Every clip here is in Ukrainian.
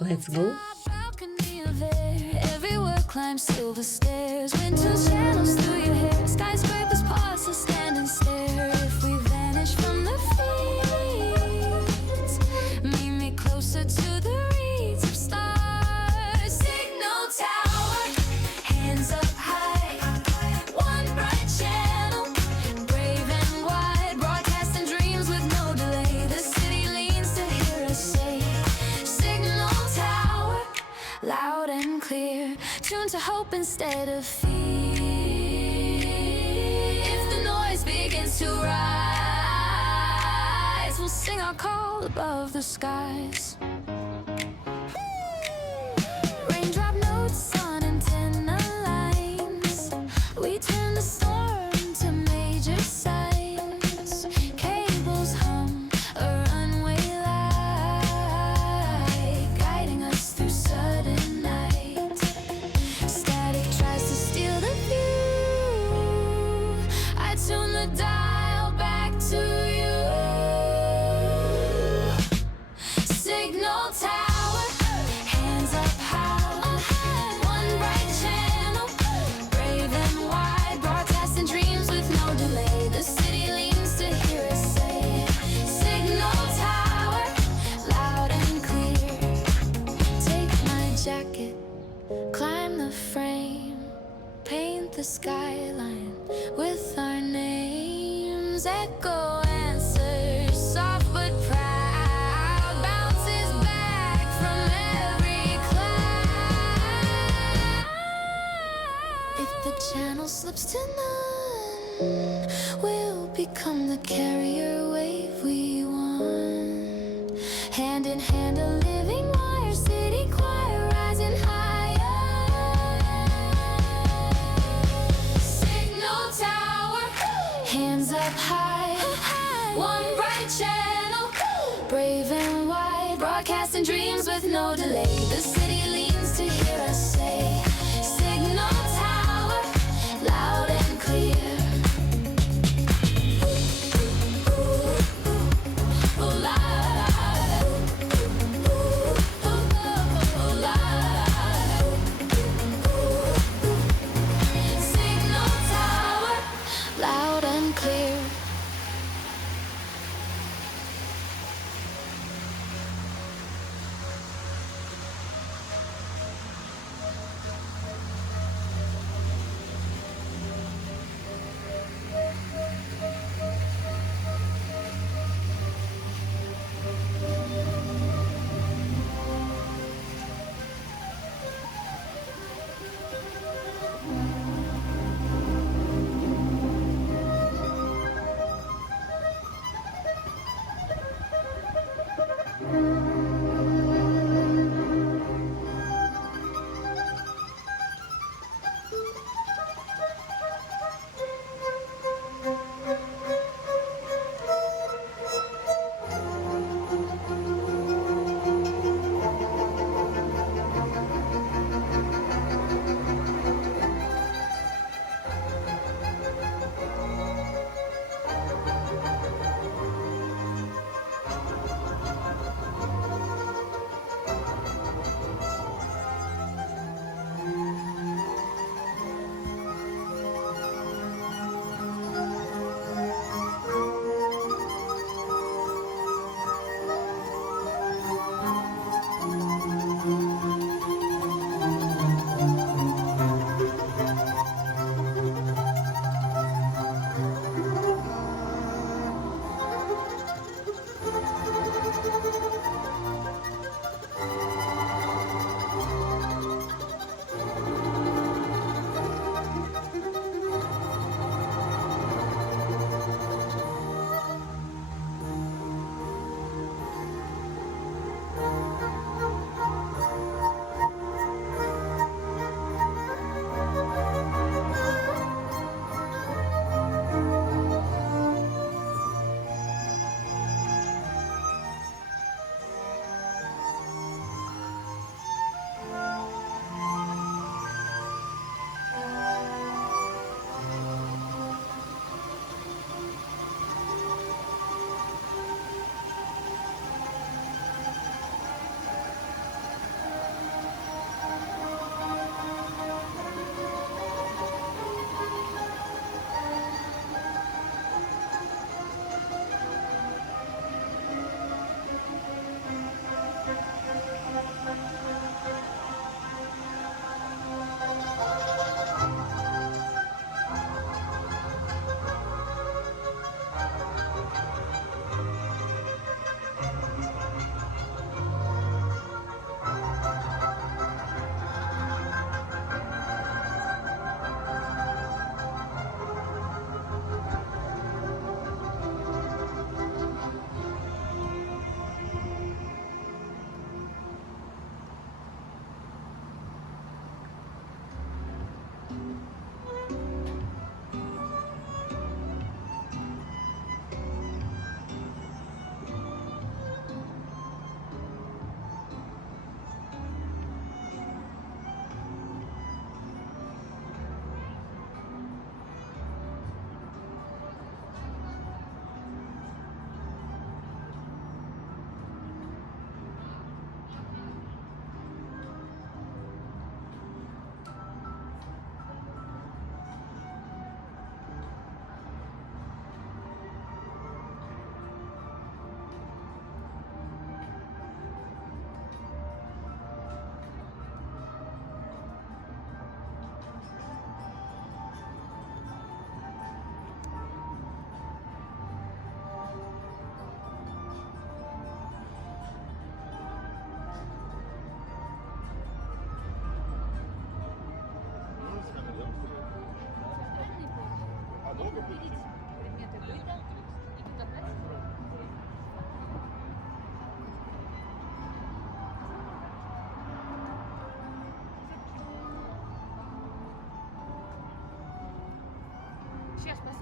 Let's go. Balcony of air, everywhere climb silver stairs. Windows channels through your hair. Skyscrapers pause to stand and stare. If we vanish from the feeds, meet me closer to the reeds of stars. Signal tower, hands up high. One bright channel, brave and wide. Broadcasting dreams with no delay. The city leans to hear us say, Signal tower, loud and clear. Tuned to hope instead of fear. If the noise begins to rise, we'll sing our call above the skies. Raindrop notes on antenna lines. We turn the storm to major signs. Cables hum, a runway light, guiding us through sudden night. Static tries to steal the view. I tune the dial back to you. Signal tower, hands up high. One bright channel, brave and wide. Broadcasting dreams with no delay. The city leans to hear us say, Signal tower, loud and clear. Take my jacket, climb the frame, paint the skyline with our names. Echo answers, soft but proud, bounces back from every cloud. If the channel slips to none, we'll become the carrier wave we want. Hand in hand, a living wire, city choir rising higher. Signal tower, hands up high. One bright channel, brave and wide. Broadcasting dreams with no delay. The city leans to hear us say, Signal tower, loud and clear. Oh, la, la, la. Oh, la, la, la. Signal tower, loud and clear.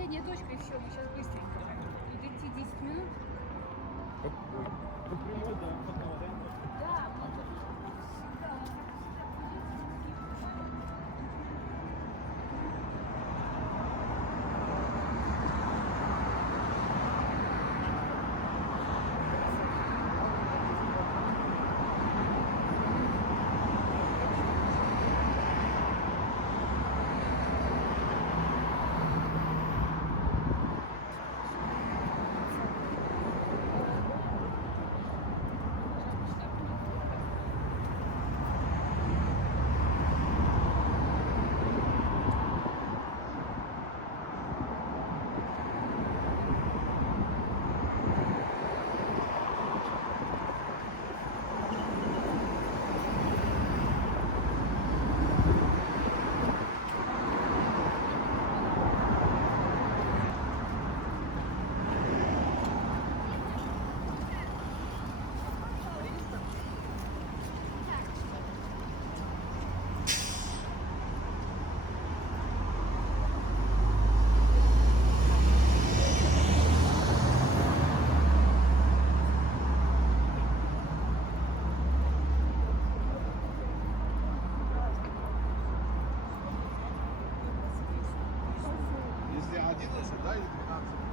последняя точка и все, мы сейчас быстренько. Тут идти 10 минут. По прямой до входного, да? Да, мы тут всегда. Если 11, да, или 12?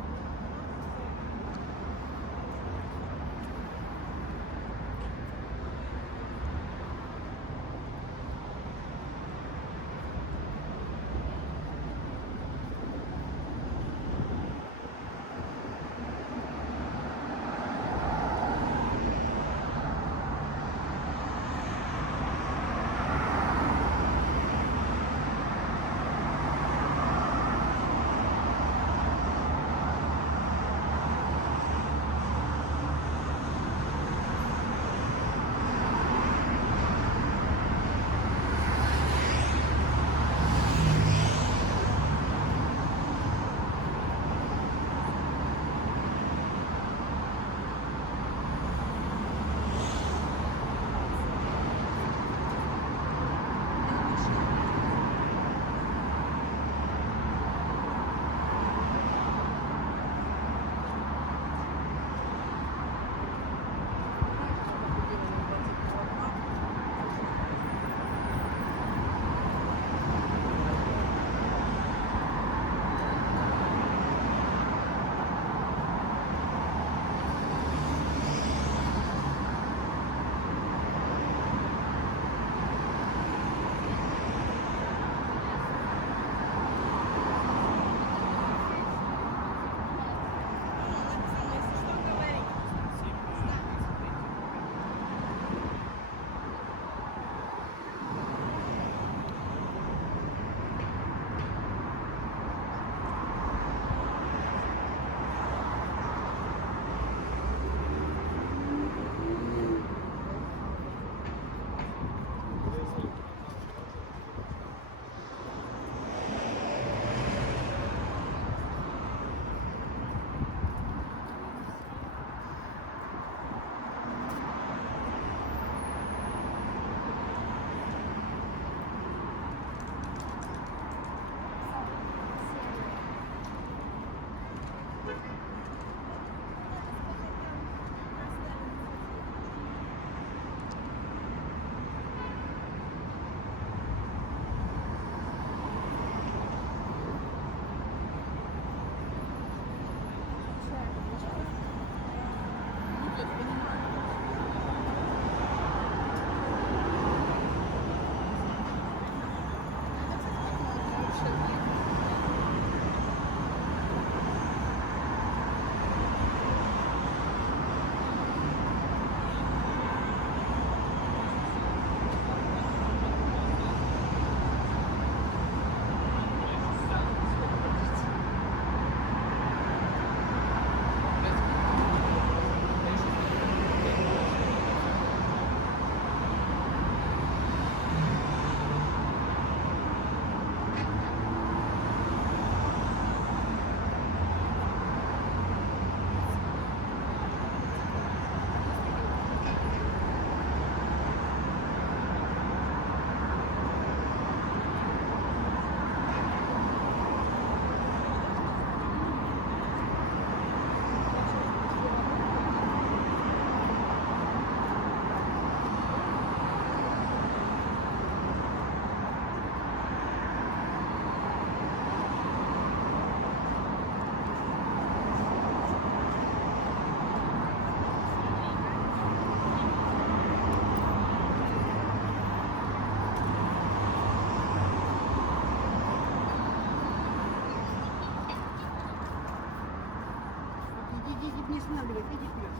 останавливать, иди вперед.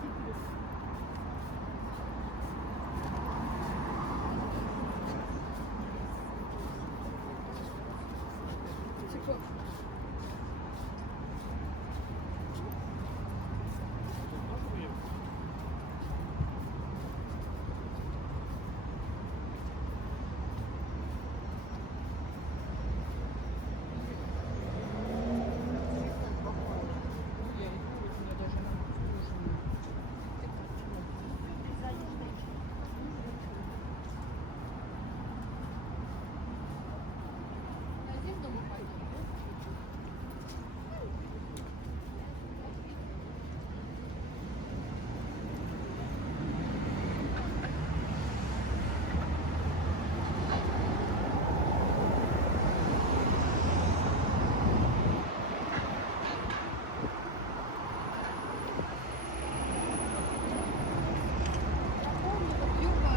Иди вперед. Типа, я иду, вот у меня даже на слушании. Один дома пойдем. Я помню, вот Юга.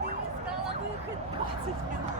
Ты искала выход 20 минут.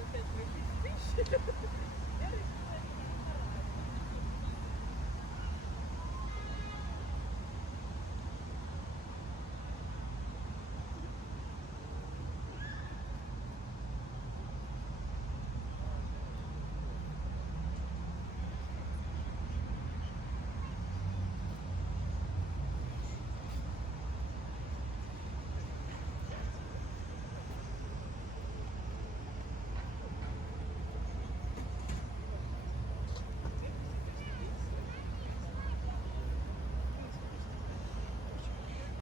Опять мы 5000.